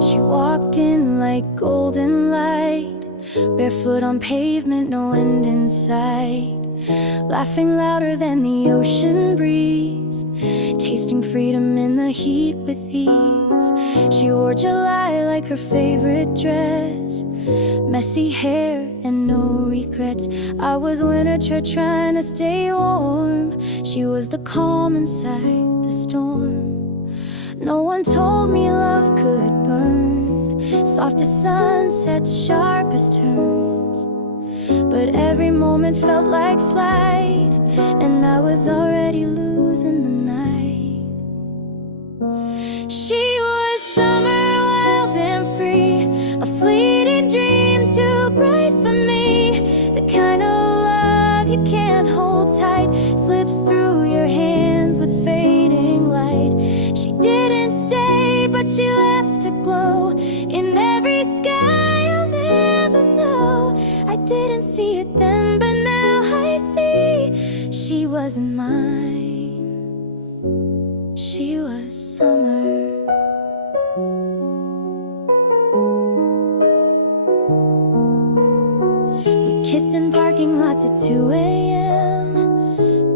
She walked in like golden light, barefoot on pavement, no end in sight, laughing louder than the ocean breeze, tasting freedom in the heat with ease. She wore July like her favorite dress, messy hair and no regrets. I was winter trying to stay warm. She was the calm inside the storm. No one told me love could burn, soft as sunsets, sharp as turns. But every moment felt like flight, and I was already losing the night. She was summer, wild and free, a fleeting dream too bright for me. The kind of love you can't hold tight, slips through your hands with fading light. She didn't stay, but she left a glow in every sky I'll never know. I didn't see it then, but now I see. She wasn't mine, she was summer. We kissed in parking lots at 2 a.m.,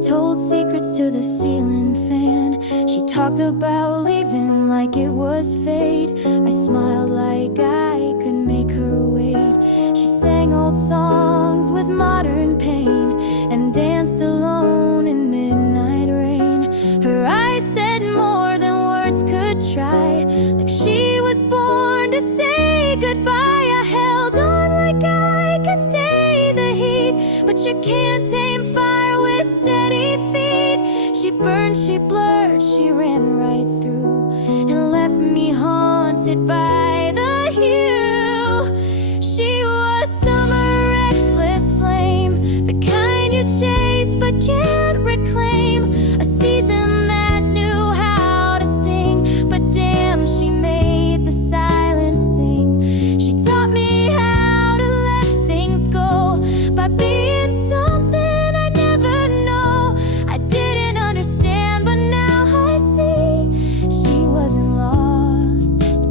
told secrets to the ceiling fan. She talked about leaving like it was fate. I smiled like I could make her wait. She sang old songs with modern pain and danced alone in midnight rain. Her eyes said more than words could try, like she was born to say goodbye. I held on like I could stay the heat, but you can't tame fire with steady feet. She burned, she blurred, she ran right through and left me haunted by the hue. She was summer, reckless flame, the kind you chase but can't reclaim. A season that knew how to sting, but damn, she made the silence sing. She taught me how to let things go by being something I never know. I didn't understand, but now I see. She wasn't lost,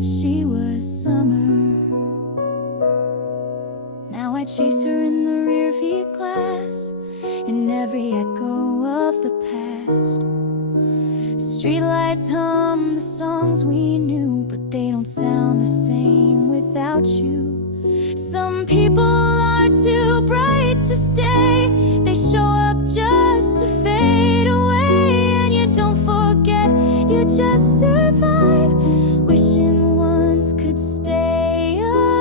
she was summer. Now I chase her in the rearview glass, in every echo of the past. Streetlights hum the songs we knew, but they don't sound the same without you. Some people are too bright to stay, they show up just to fade away. And you don't forget, you just survive, wishing once could stay alive.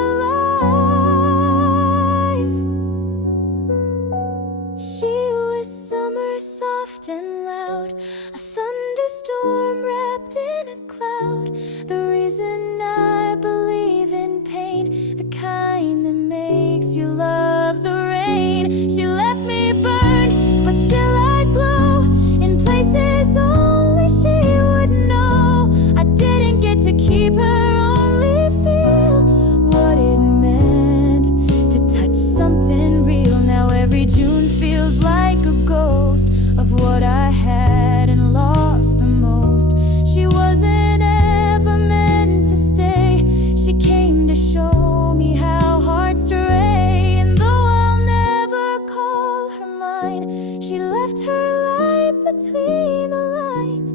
She was summer, soft and loud, a thunderstorm wrapped in a cloud. The reason I believe in pain, the kind that makes you love the rain. She left me burned, but still I glow in places only she would know. I didn't get to keep her, only feel what it meant to touch something real. Now every June feels like a ghost of what I had and lost the most. She wasn't ever meant to stay, she came to show me how hearts stray. And though I'll never call her mine, she left her light between the lines.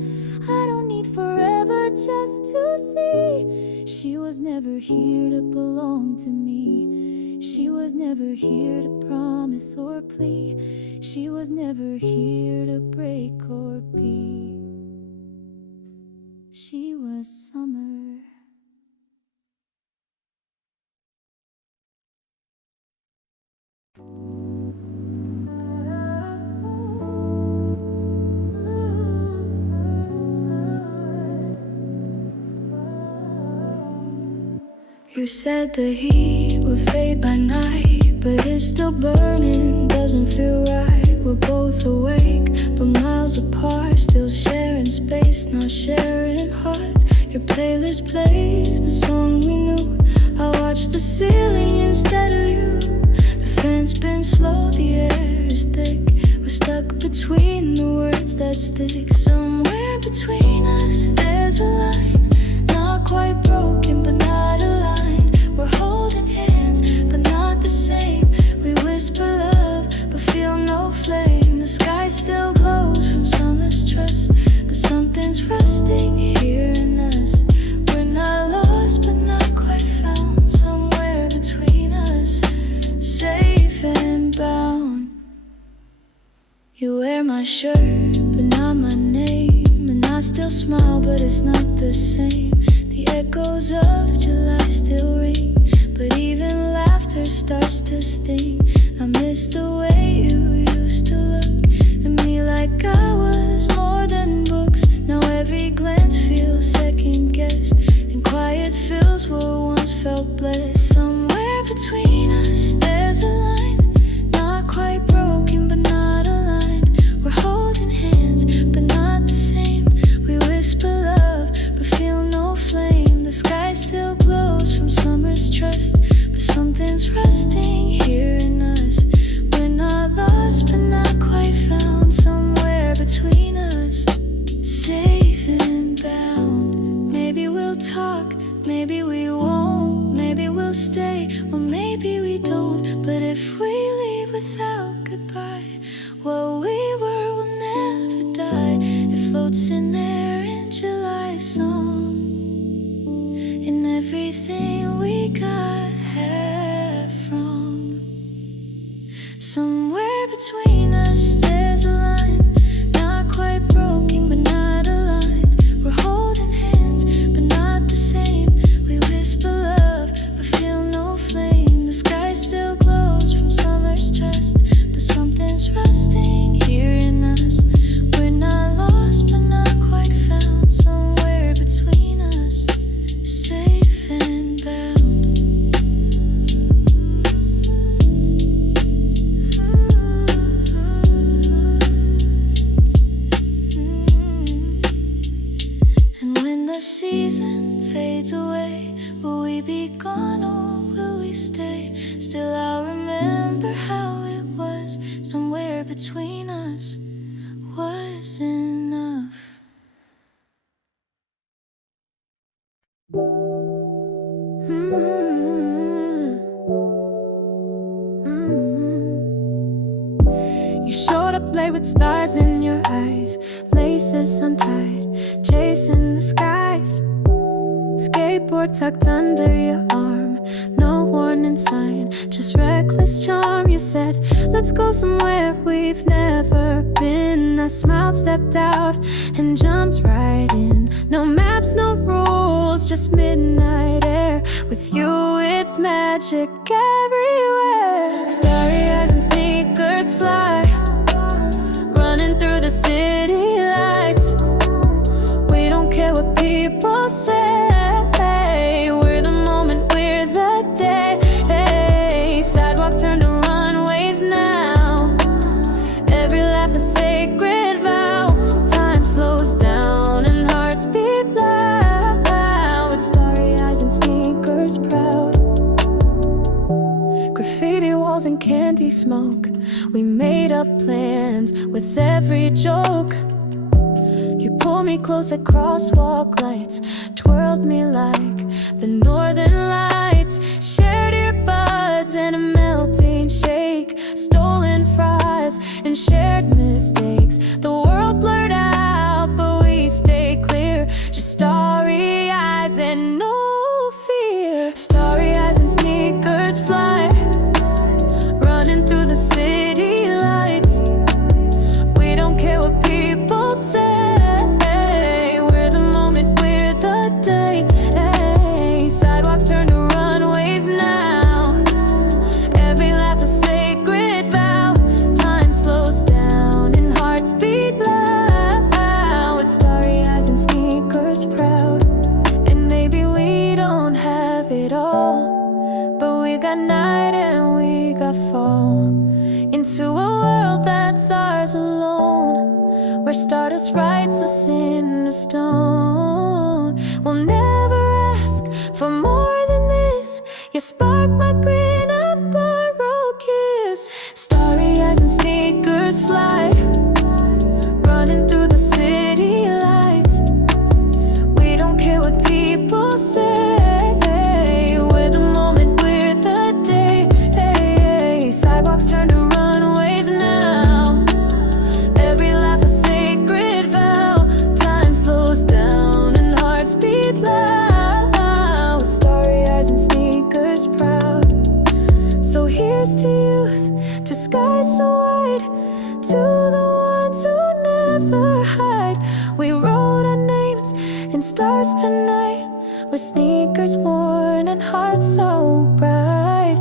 I don't need forever just to see. She was never here to belong to me, she was never here to promise or plea, she was never here to break or be. She was summer. You said the heat would fade by night, but it's still burning, doesn't feel right. We're both awake, but miles apart, still sharing space, not sharing hearts. Your playlist plays the song we knew, I watch the ceiling instead of you. The fan's been slow, the air is thick, we're stuck between the words that stick. Somewhere between us there's a line, not quite my shirt, but not my name. And I still smile, but it's not the same. The echoes of July still ring, but even laughter starts to sting. I miss the way you used to look at me like I was more than books. Now every glance feels second guessed, and quiet fills what once felt blessed. Somewhere between us there's a line, not quite broken but not aligned. We're holding hands but not the same. We whisper love but feel no flame. The sky still glows from summer's trust, but something's rusting here in us. We're not lost but not quite found. Somewhere between us, safe and bound. Maybe we'll talk, maybe we won't. Maybe we'll stay, or maybe we don't. But if we leave without goodbye, what we were will never die. It floats in there in July's song, in everything we got half from. Somewhere between us there's a line, not quite broken but not aligned. We're holding hands but not the same. We whisper love but feel no flame. The sky still glows from summer's chest, but something's rusting here in us. We're not lost but not quite found. Somewhere between us, safe and bound. And when the season fades away, will we be gone or will we stay? Still I'll remember how it was. Somewhere between us was enough. You showed up late with stars in your eyes, laces untied, chasing the skies. Skateboard tucked under your arm, no warning sign, just reckless charm. You said, let's go somewhere we've never been. I smiled, stepped out, and jumped right in. No maps, no rules, just midnight air. With you it's magic everywhere. Starry eyes and sneakers fly, running through the city lights. We don't care what people say. We're the moment, we're the day. Hey, sidewalks turn to runways now. Every laugh a sacred vow. Time slows down and hearts beat loud. With starry eyes and sneakers proud. Graffiti walls and candy smoke. We made up plans with every joke. You pulled me close at crosswalk lights, twirled me like the northern lights. Shared earbuds and a melting shake, stolen fries and shared mistakes. The world blurred out, but we stayed clear. Just starry eyes and no fear. Starry eyes and sneakers fly, running through the city lights. We don't care what people say. Sidewalks turn to runways now. Every laugh a sacred vow. Time slows down and hearts beat loud. With starry eyes and sneakers proud. And maybe we don't have it all, but we got night and we got fall. Into a world that's ours alone, where stardust writes us in the stone. We'll never ask for more than this. You spark my grin, a borrowed kiss. Starry eyes and sneakers fly, running through the city lights. We don't care what people say. We're the moment, we're the day. Sidewalks turn to runways now. Every laugh a sacred vow. Time slows down and hearts beat loud. With starry eyes and sneakers proud. So here's to youth, to skies so wide, to the one to never hide. We wrote our names in stars tonight, with sneakers worn and hearts so bright.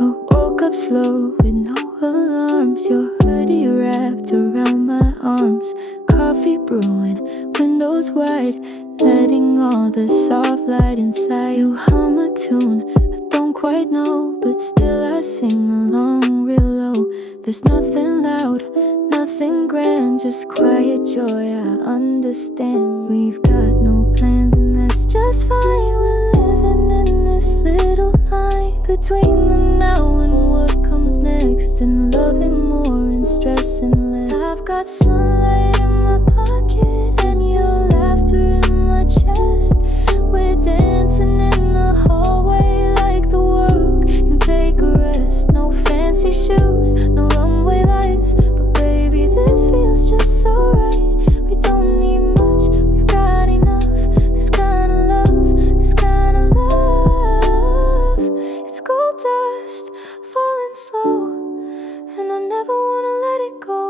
I woke up slow with no alarms, your hoodie wrapped around my arms, coffee brewing, windows wide, letting all the soft light inside. You hum a tune I don't quite know, but still I sing along real low. There's nothing loud, nothing grand, just quiet joy, I understand. We've got no plans and that's just fine. We're living in this little line between the now and what comes next, and loving more and stressing less. I've got sunlight in my pocket and your laughter in my chest. We're dancing in the hallway like the world can take a rest. No fancy shoes, no runway lights, but baby this feels just so right. We don't need much, we've got enough. This kind of love, this kind of love. It's gold dust falling slow, and I never wanna let it go.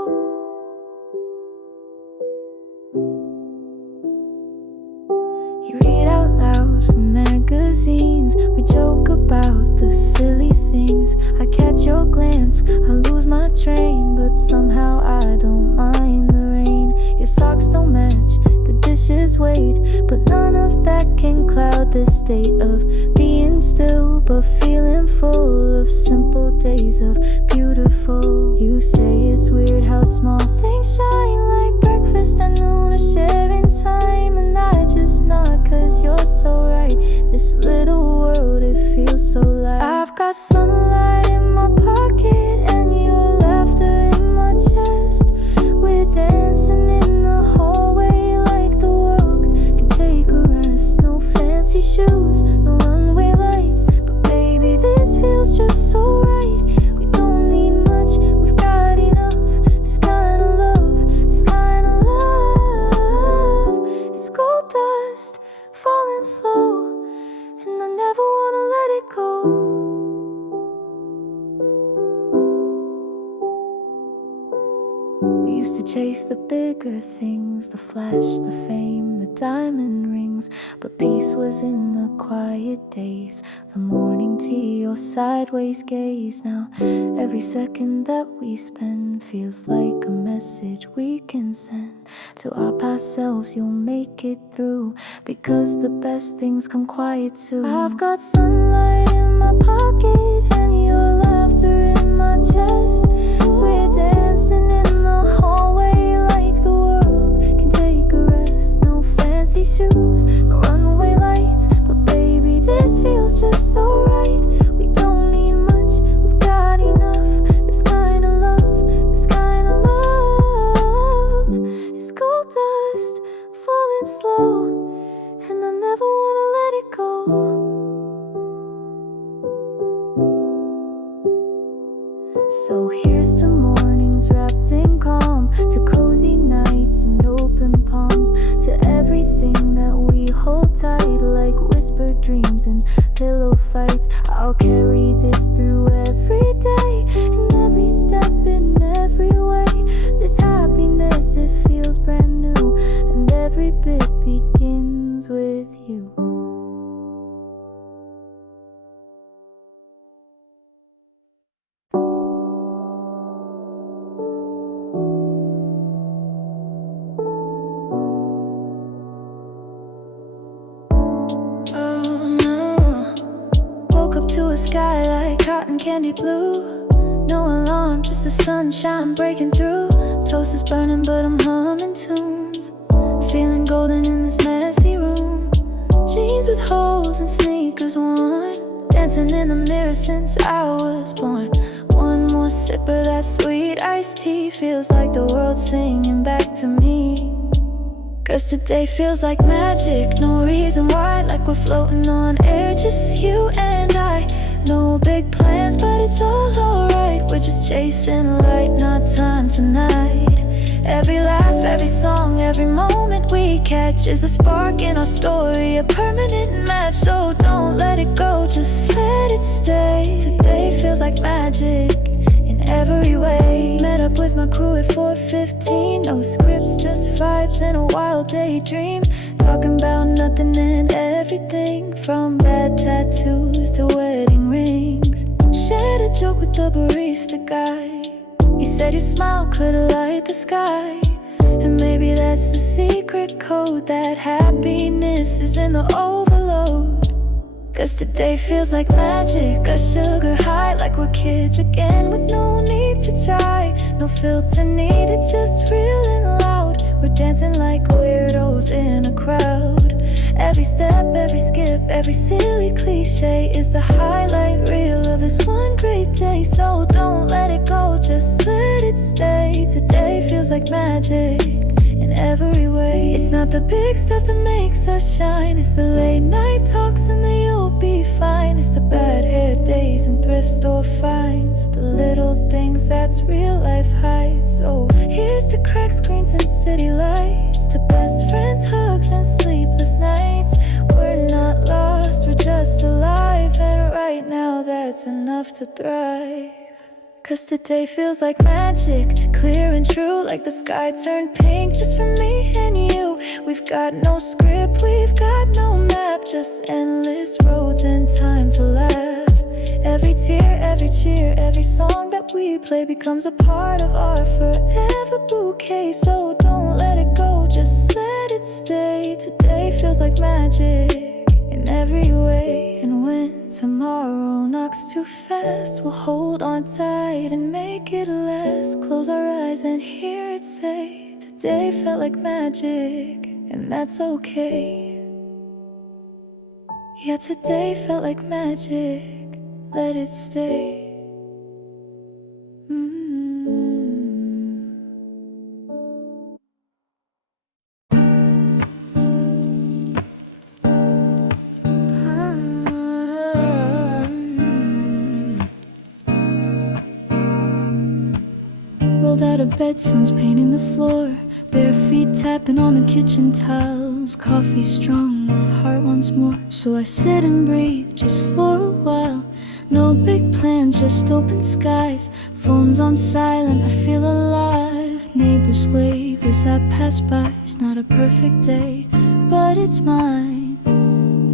You read out loud from magazines, we joke about the silly things. I catch your glance, I lose my train, but somehow I don't mind the rain. Your socks don't match, the dishes wait, but none of that can cloud this state of being still, but feeling full of simple days of beautiful. You say it's weird how small things shine, like breakfast at noon or sharing time, and I just nod cause you're so right. This little world, it feels so light. I've got sunlight in my pocket and your laughter in my chest. We're dancing in the hallway like the world can take a rest. No fancy shoes, no runway lights, but baby this feels just so right. We don't need much, we've got enough. This kind of love, this kind of love. It's gold dust falling slow, and I never wanna let it go. We used to chase the bigger things, the flash, the fame, the diamond rings, but peace was in the quiet days, the morning tea or sideways gaze. Now every second that we spend feels like a message we can send to our past selves. You'll make it through, because the best things come quiet too. I've got sunlight in my pocket and your laughter in my chest. We're dancing in the hallway like the world can take a rest. No fancy shoes, no runway lights, but baby this feels just so right. We don't need much, we've got enough. This kind of love, this kind of love. It's gold dust falling slow, and I never wanna let it go. So here's to mornings wrapped in calm, to cozy nights and open palms, to everything that we hold tight, like whispered dreams and pillow fights. I'll carry this through every day, in every step, in every way. This happiness, it feels brand new, and every bit begins with you. To a sky like cotton candy blue. No alarm, just the sunshine breaking through. Toast is burning but I'm humming tunes, feeling golden in this messy room. Jeans with holes and sneakers worn, dancing in the mirror since I was born. One more sip of that sweet iced tea, feels like the world singing back to me. Cause today feels like magic, no reason why, like we're floating on air, just you and I. No big plans, but it's all alright. We're just chasing light, not time tonight. Every laugh, every song, every moment we catch is a spark in our story, a permanent match. So don't let it go, just let it stay. Today feels like magic in every way. Met up with my crew at 4:15. No scripts, just vibes and a wild daydream. Talking about nothing and everything, from bad tattoos to wedding rings. Shared a joke with the barista guy. He said your smile could light the sky. And maybe that's the secret code, that happiness is in the overload. Cause today feels like magic, a sugar high, like we're kids again with no need to try. No filter needed, just real and loud. We're dancing like weirdos in a crowd. Every step, every skip, every silly cliche is the highlight reel of this one great day. So don't let it go, just let it stay. Today feels like magic in every way. It's not the big stuff that makes us shine, it's the late night talks and the you'll be fine. It's the bad hair days and thrift store finds, the little things that's real life hides. So here's to cracked screens and city lights, to best friends, hugs and sleepless nights. We're not lost, we're just alive, and right now that's enough to thrive. Cause today feels like magic, clear and true, like the sky turned pink just for me and you. We've got no script, we've got no map, just endless roads and time to laugh. Every tear, every cheer, every song that we play becomes a part of our forever bouquet. So don't let it go, just let it stay. Today feels like magic in every way. And when tomorrow knocks too fast, we'll hold on tight and make it last. Close our eyes and hear it say, today felt like magic, and that's okay. Yeah, today felt like magic, let it stay. Rolled out of bed, sun's painting the floor, bare feet tapping on the kitchen tiles. Coffee strong, my heart wants more, so I sit and breathe just for a while. No big plans, just open skies. Phone's on silent, I feel alive. Neighbors wave as I pass by. It's not a perfect day, but it's mine.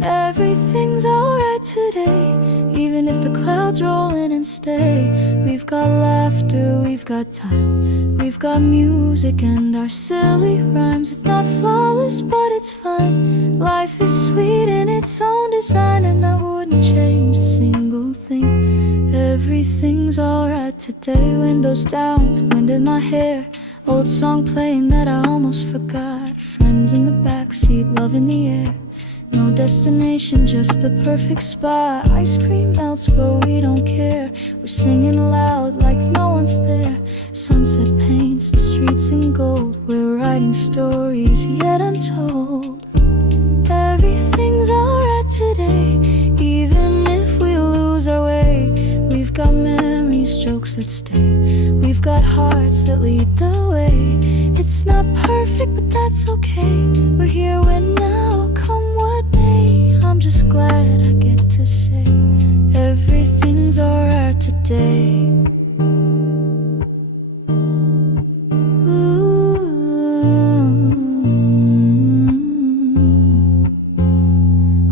Everything's alright today, even if the clouds roll in and stay. We've got laughter, we've got time, we've got music and our silly rhymes. It's not flawless, but it's fine. Life is sweet in its own design, and I wouldn't change a single thing. Everything's alright today. Windows down, wind in my hair, old song playing that I almost forgot. Friends in the backseat, love in the air. No destination, just the perfect spot. Ice cream melts, but we don't care. We're singing loud like no one's there. Sunset paints the streets in gold. We're writing stories yet untold. Everything's alright today, even if we lose our way. We've got memories, jokes that stay. We've got hearts that lead the way. It's not perfect, but that's okay. We're here when now, come what may. I'm just glad I get to say everything's alright today.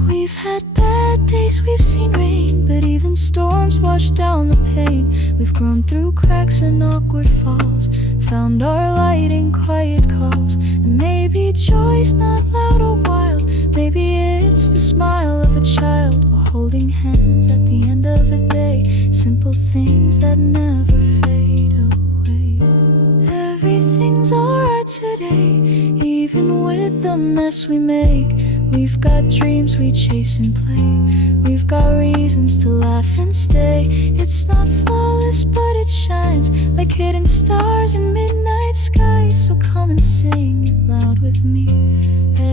We've had bad days, we've seen rain, but even storms wash down the pain. We've grown through cracks and awkward falls, found our light in quiet calls. And maybe joy's not loud or wild, maybe it's the smile of a child, or holding hands at the end of a day. Simple things that never fade away. Everything's alright today, even with the mess we make. We've got dreams we chase and play. We've got reasons to laugh and stay. It's not flawless, but it shines like hidden stars in midnight skies. So come and sing it loud with me.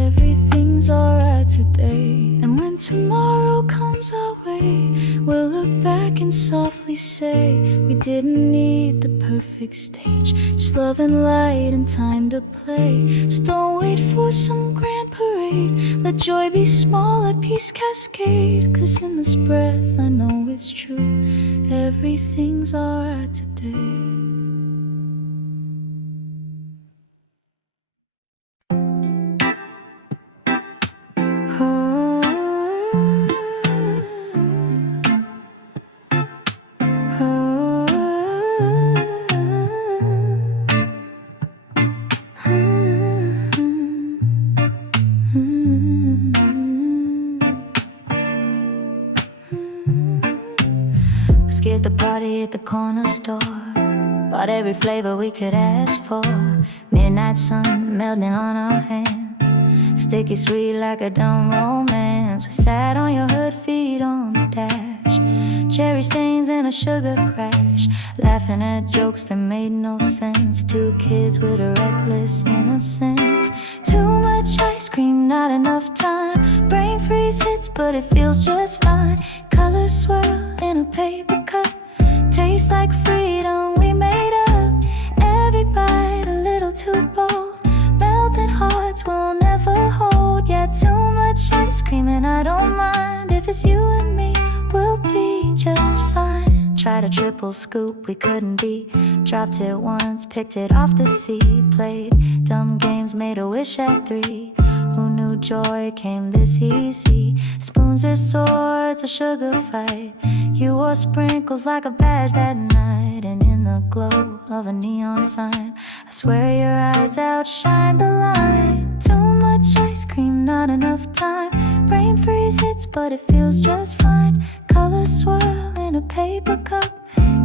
Everything's alright today. And when tomorrow comes our way, we'll look back and softly we say we didn't need the perfect stage, just love and light and time to play. So don't wait for some grand parade, let joy be small, let peace cascade. 'Cause in this breath I know it's true, everything's alright today. Skipped the party at the corner store, bought every flavor we could ask for. Midnight sun melting on our hands, sticky sweet like a dumb romance. We sat on your hood, feet on the dash, cherry stains and a sugar crash, laughing at jokes that made no sense. Two kids with a reckless innocence. Too much ice cream, not enough time. Brain freeze hits, but it feels just fine. Colors swirl in a paper cup, tastes like freedom we made up. Every bite a little too bold, melting hearts we'll never hold. Yeah, too much ice cream and I don't mind. If it's you and me, we'll be just fine. Tried a triple scoop, we couldn't beat. Dropped it once, picked it off the seat. Played dumb games, made a wish at 3. Who knew joy came this easy? Spoons and swords, a sugar fight. You wore sprinkles like a badge that night. And in the glow of a neon sign, I swear your eyes outshine the light. Too much ice cream, not enough time. Brain freeze hits, but it feels just fine. Colors swirl in a paper cup,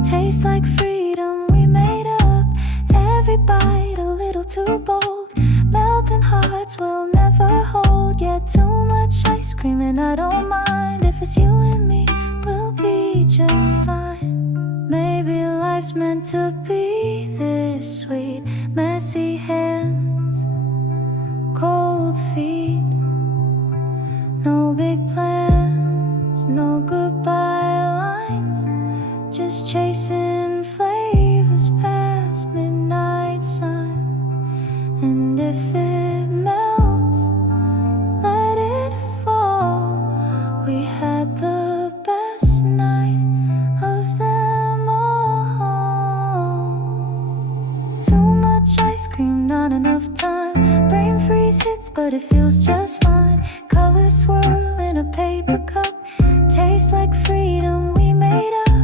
tastes like freedom we made up. Every bite a little too bold, melting hearts we'll never hold. Yeah, too much ice cream and I don't mind. If it's you and me, we'll be just fine. Maybe life's meant to be this sweet. Messy hands, cold feet, no big plans, no goodbye lines, just chasing flavors past midnight sun. And if it melts, let it fall. We had the best night of them all. Too much ice cream, not enough time. Brain freeze hits, but it feels just fine. Colors swirl in a paper cup, tastes like freedom we made up.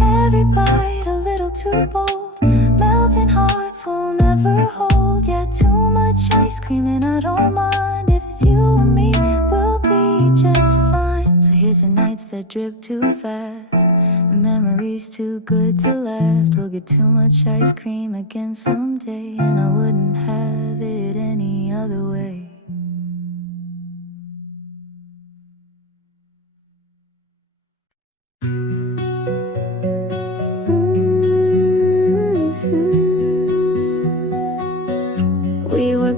Every bite a little too bold, melting hearts we'll never hold. Yeah, too much ice cream and I don't mind. If it's you and me, we'll be just fine. So here's the nights that drip too fast, the memories too good to last. We'll get too much ice cream again someday, and I wouldn't have it any other way.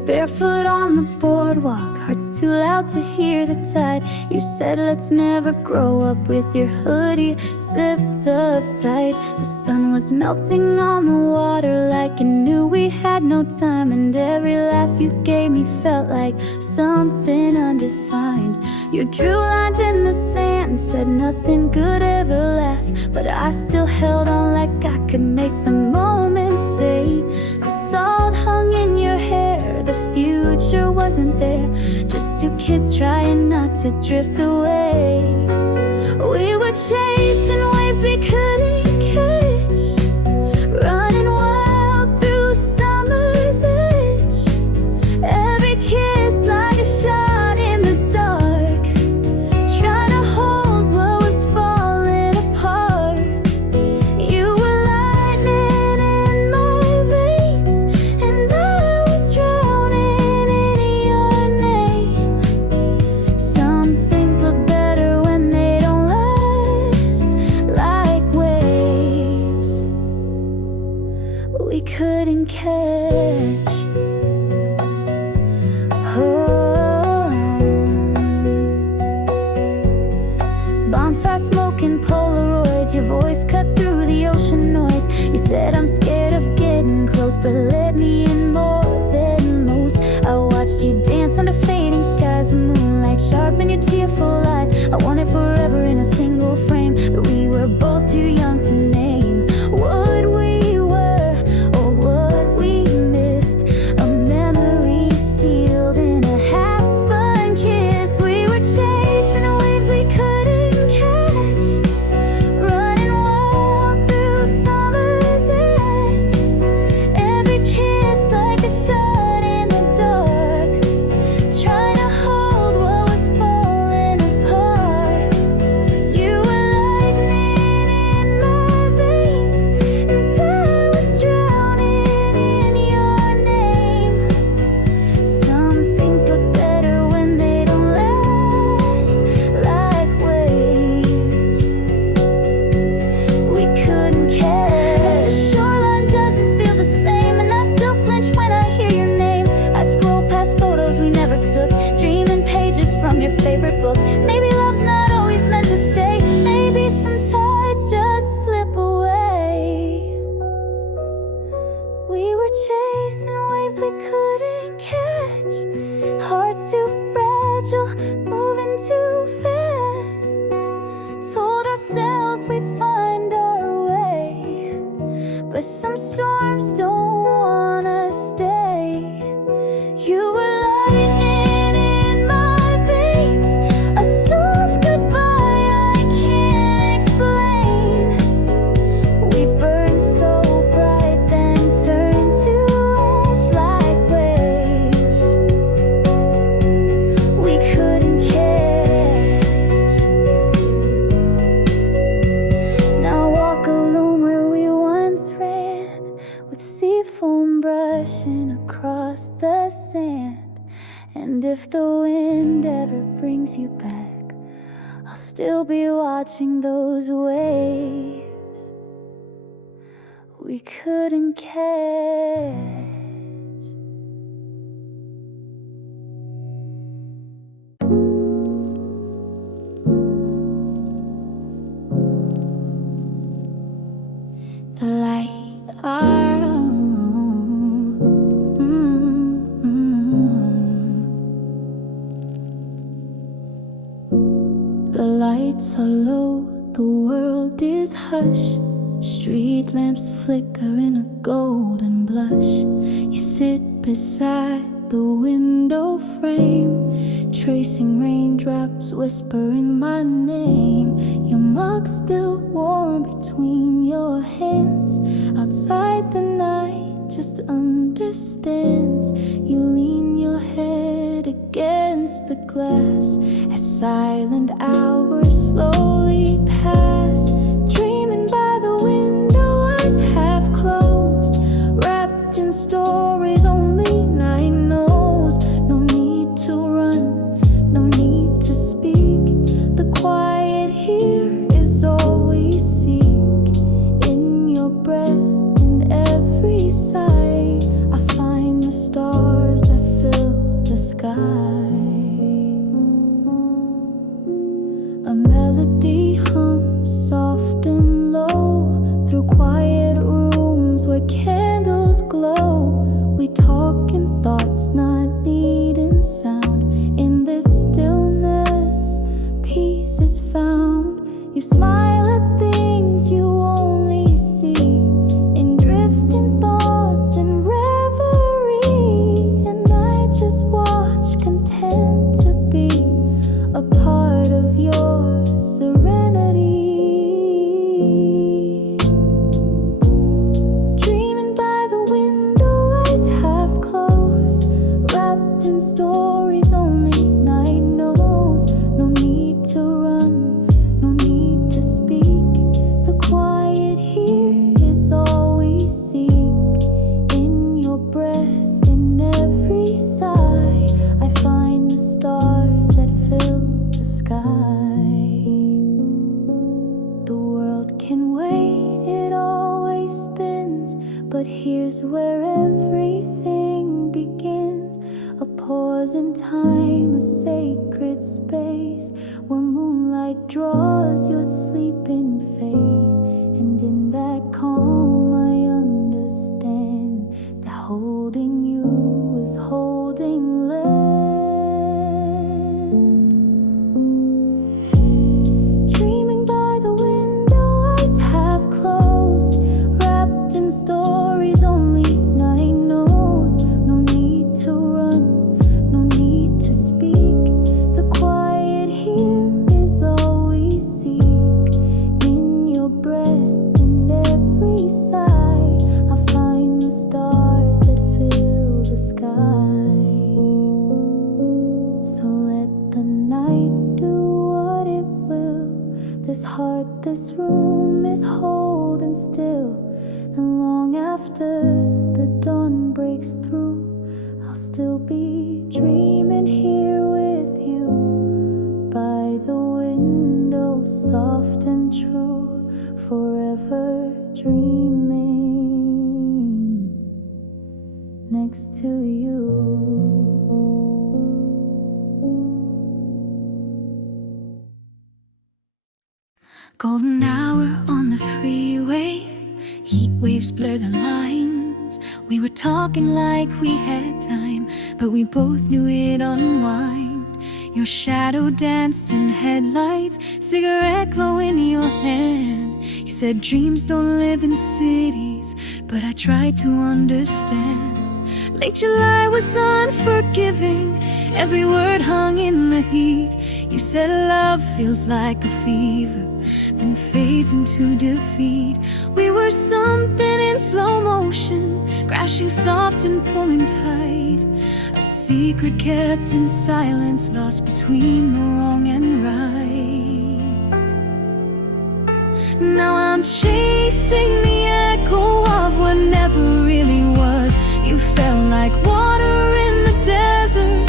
Barefoot on the boardwalk, hearts too loud to hear the tide. You said let's never grow up, with your hoodie zipped up tight. The sun was melting on the water like you knew we had no time. And every laugh you gave me felt like something undefined. You drew lines in the sand, said nothing good ever lasts. But I still held on like I could make the moment stay. The salt hung in your hair, the future wasn't there, just two kids trying not to drift away. We were chasing waves we couldn't catch, running wild through summer's edge. Every kiss like a shot in the dark, trying to hold what was falling apart. You were lightning in my veins, and I was drowning in your name. Some things look better when they don't last, like Bonfire smoking Polaroids, your voice cut through the ocean noise. You said I'm scared of getting close, but let me in more than most. I watched you dance under fading skies, the moonlight sharp in your tearful eyes. I wanted forever in a single frame, but we were both too young to name what we were or what we missed. A memory sealed in a half-spun kiss. We were chasing waves we couldn't catch, running wild through summer's edge. Every kiss like a shot in the dark, trying to hold what was falling apart. You were lightning in my veins, and I was drowning in your name. Some things look better when they don't last, like waves we couldn't catch. The shoreline doesn't feel the same, and I still flinch when I hear your name. I scroll past photos we never took, dreaming pages from your favorite book. Maybe love's not always meant to stay. Maybe some tides just slip away. We were chasing waves we couldn't catch, hearts too fragile, moving too fast. Told ourselves we'd find our way, but some storms don't wanna stay. You were lightning in my veins, a soft goodbye I can't explain. We burned so bright, then turned to ash like waves we couldn't catch. Now walk alone where we once ran, with sea foam brushing across the sand. And if the wind ever brings you back, I'll still be watching those waves we couldn't catch. The light are The lights are low, the world is hush. Street lamps flicker in a golden blush. You sit beside the window frame, tracing raindrops, whispering my name. Your mug still warm between your hands. Outside the night just understands. You lean your head against the glass as silent hours slowly pass. Dreaming by the window, eyes half closed, wrapped in stories only night knows. No need to run, no need to speak. The quiet here is all we seek. In your breath, in every sigh, I find the stars that fill the sky. A melody hums soft and low through quiet rooms where candles glow. We talk in thoughts not needing sound. In this stillness, peace is found. You smile at things you only see in drifting thoughts and reverie. And I just watch, content to be a part of your serenity. Dreaming by the window, eyes half closed, wrapped in stories only night knows. No need to run, no need to speak. The quiet here is all we seek. In your breath, in every sigh, I find the stars that fill the sky. The world can wait, it always spins, but here's where everything begins. A pause in time, a sacred sacred space where moonlight draws your sleeping face. And in that calm I understand that holding you is holding land. Dreaming by the window, eyes half closed, wrapped in stories only night knows. No need to run, no need to speak. The quiet here is all we seek. In your breath, in every sigh, I find the stars that fill the sky. So let the night do what it will. This heart, this room is holding still. And long after the dawn breaks through, I'll still be dreaming here with you. By the window, soft and true, forever dreaming next to you. Golden hour on the freeway, heat waves blur the lines. We were talking like we had time, but we both knew it'd unwind. Your shadow danced in headlights, cigarette glow in your hand. You said dreams don't live in cities, but I tried to understand. Late July was unforgiving, every word hung in the heat. You said love feels like a fever, then fades into defeat. We were something in slow motion, crashing soft and pulling tight. A secret kept in silence, lost between the wrong and right. Now I'm chasing the echo of what never really was. You felt like water in the desert,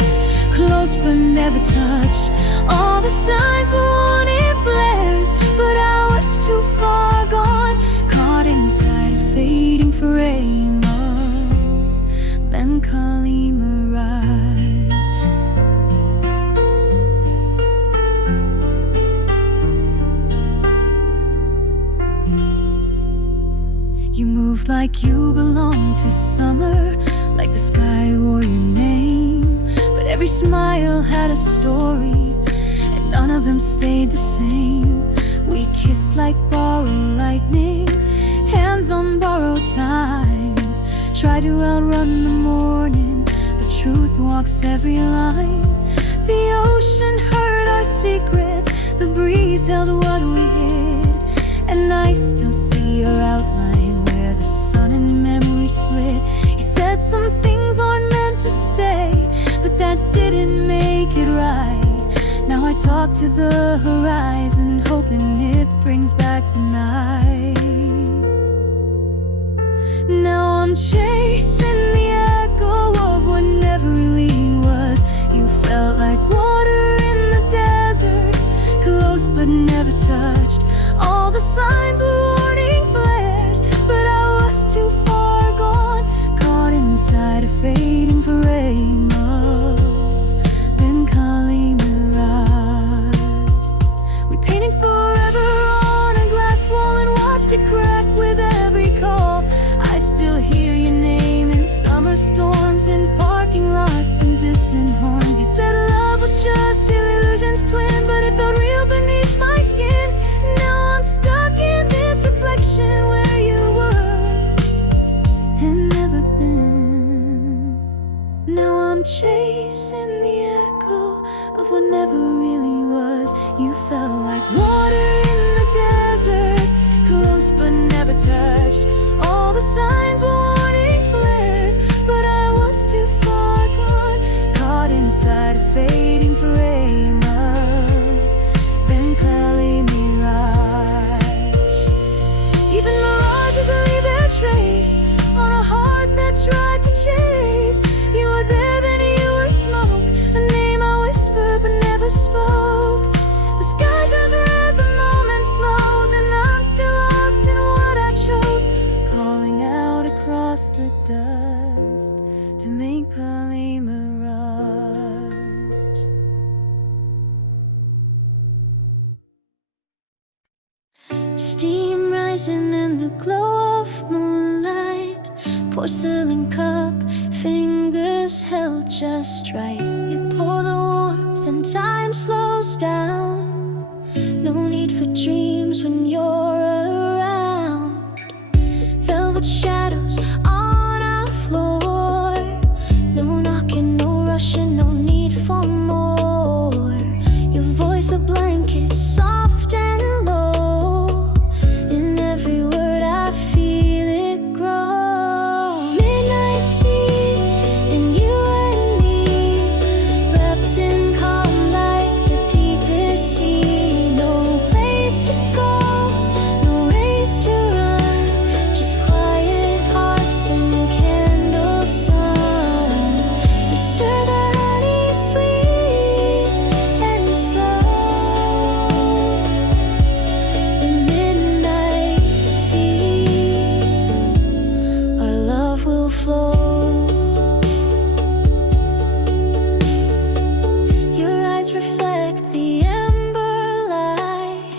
close but never touched. All the signs were warning flares, but I was too far gone, caught inside a fading frame of melancholy mirage. You moved like you belonged to summer, like the sky wore your name. But every smile had a story, and none of them stayed the same. We kissed like borrowed lightning, hands on borrowed time. Try to outrun the morning, but truth walks every line. The ocean heard our secrets, the breeze held what we hid. And I still see your outline where the sun and memory split. You said some things aren't meant to stay, but that didn't make it right. Now I talk to the horizon, hoping it brings back the night. Now I'm chasing the echo of what never really was. You felt like water in the desert, close but never touched. All the signs were warning flares, but I was too far gone, caught inside a fading frame of melancholy mirage. We painted forever on a glass wall and watched it crack with every call. I still hear your name in summer storms, in parking lots and distant horns. You said love was just illusions twin, but it felt real beneath my skin. Now I'm stuck in this reflection where you were and never been. Now I'm chasing the echo of what never really was. You felt like water in the desert, close but never touched. All the signs were warning flares, but I was too far gone, caught inside Steam rising in the glow of moonlight. Porcelain cup, fingers held just right. You pour the warmth and time slows down. No need for dreams when you're around. Velvet shadows on our floor. No knocking, no rushing, no need for more. Your voice a blanket, soft and low. In every word I feel it grow. Midnight tea and you and me, wrapped in calm like the deepest sea. No place to go, no race to run, just quiet hearts and candle sun. You stir the honey sweet and slow. In midnight tea, our love will flow. Your eyes reflect the ember light.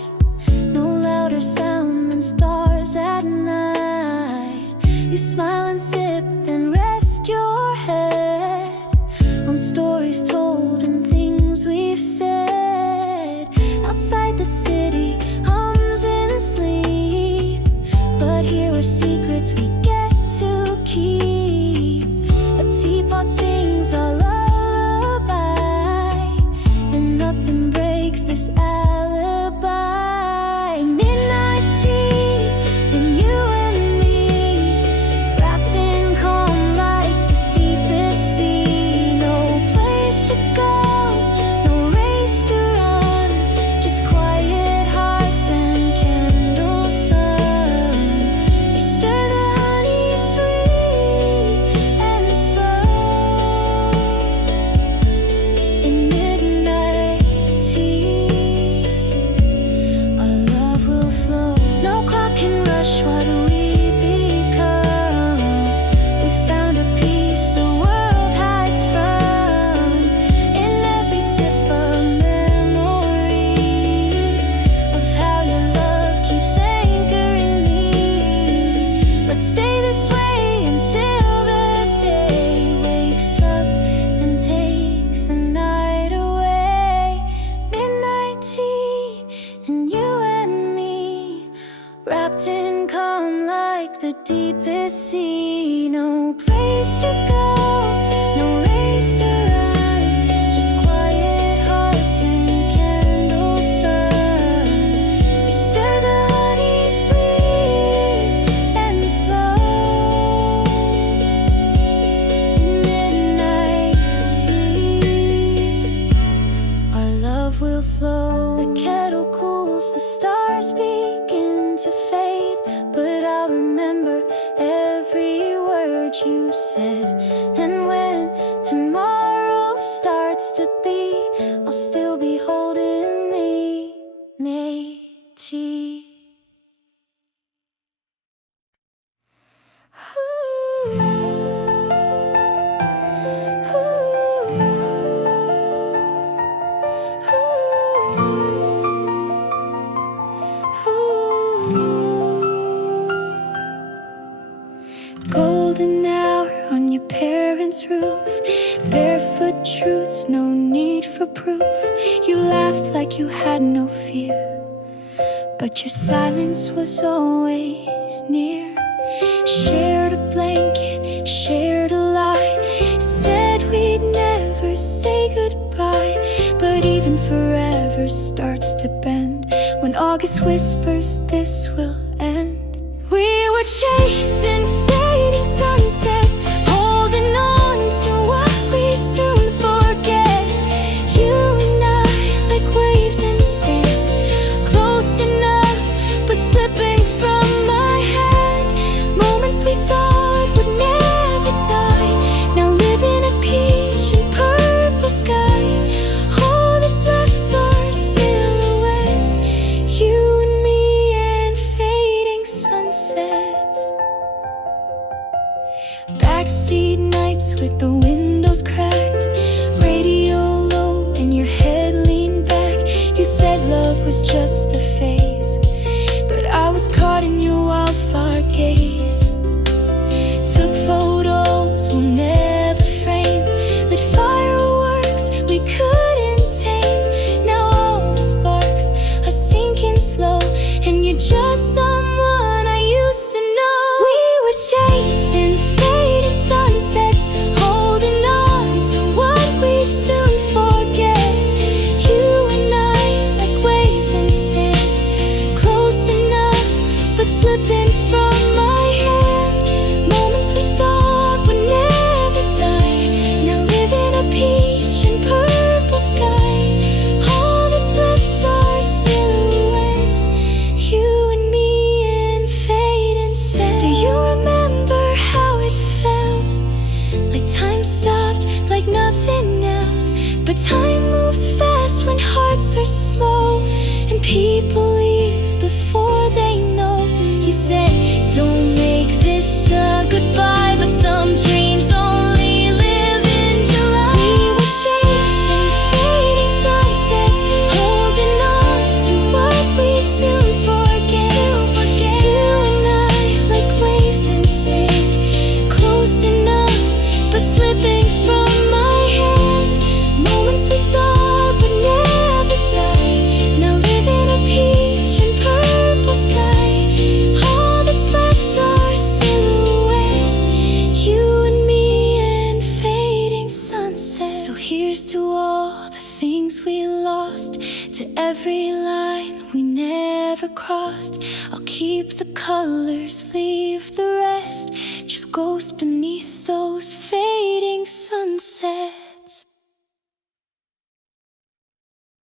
No louder sound than stars at night. You smile and sip, then rest your head on stories told and things we've said. Outside the city hums in sleep, but here are secrets we get to keep. A teapot sings a lullaby, and nothing breaks this alibi. Midnight tea and you and me, wrapped in calm like the deepest sea. No place to go, no race to run, just quiet hearts and candle sun. We stir the honey sweet and slow. In midnight tea, our love will flow. No clock can rush what we become. We found a peace the world hides from. In every sip a memory of how your love keeps anchoring me. Let's stay this way until the day wakes up and takes the night away. Midnight tea and you and me, wrapped in calm like the deepest sea. No place to go, no race to run, just quiet hearts and candle sun. We stir the honey sweet and slow. In midnight tea, our love will flow. The kettle cools, the stars begin to fade, but I'll remember every word you said. And when tomorrow starts to be, I'll still be holding me. Midnight tea. Golden hour on your parents' roof, barefoot truths, no need for proof. You laughed like you had no fear, but your silence was always near. Shared a blanket, shared a lie, said we'd never say goodbye. But even forever starts to bend when August whispers this will end. We were chasing fading sunsets, holding on to what we'd soon forget. You and I, like waves in the sand, close enough but slipping from my hand. Moments we thought would never die, now live in a peach and purple sky. All that's left are silhouettes, you and me and fading sunsets. every line we never crossed. I'll keep the colors, leave the rest. Just ghosts beneath those fading sunsets.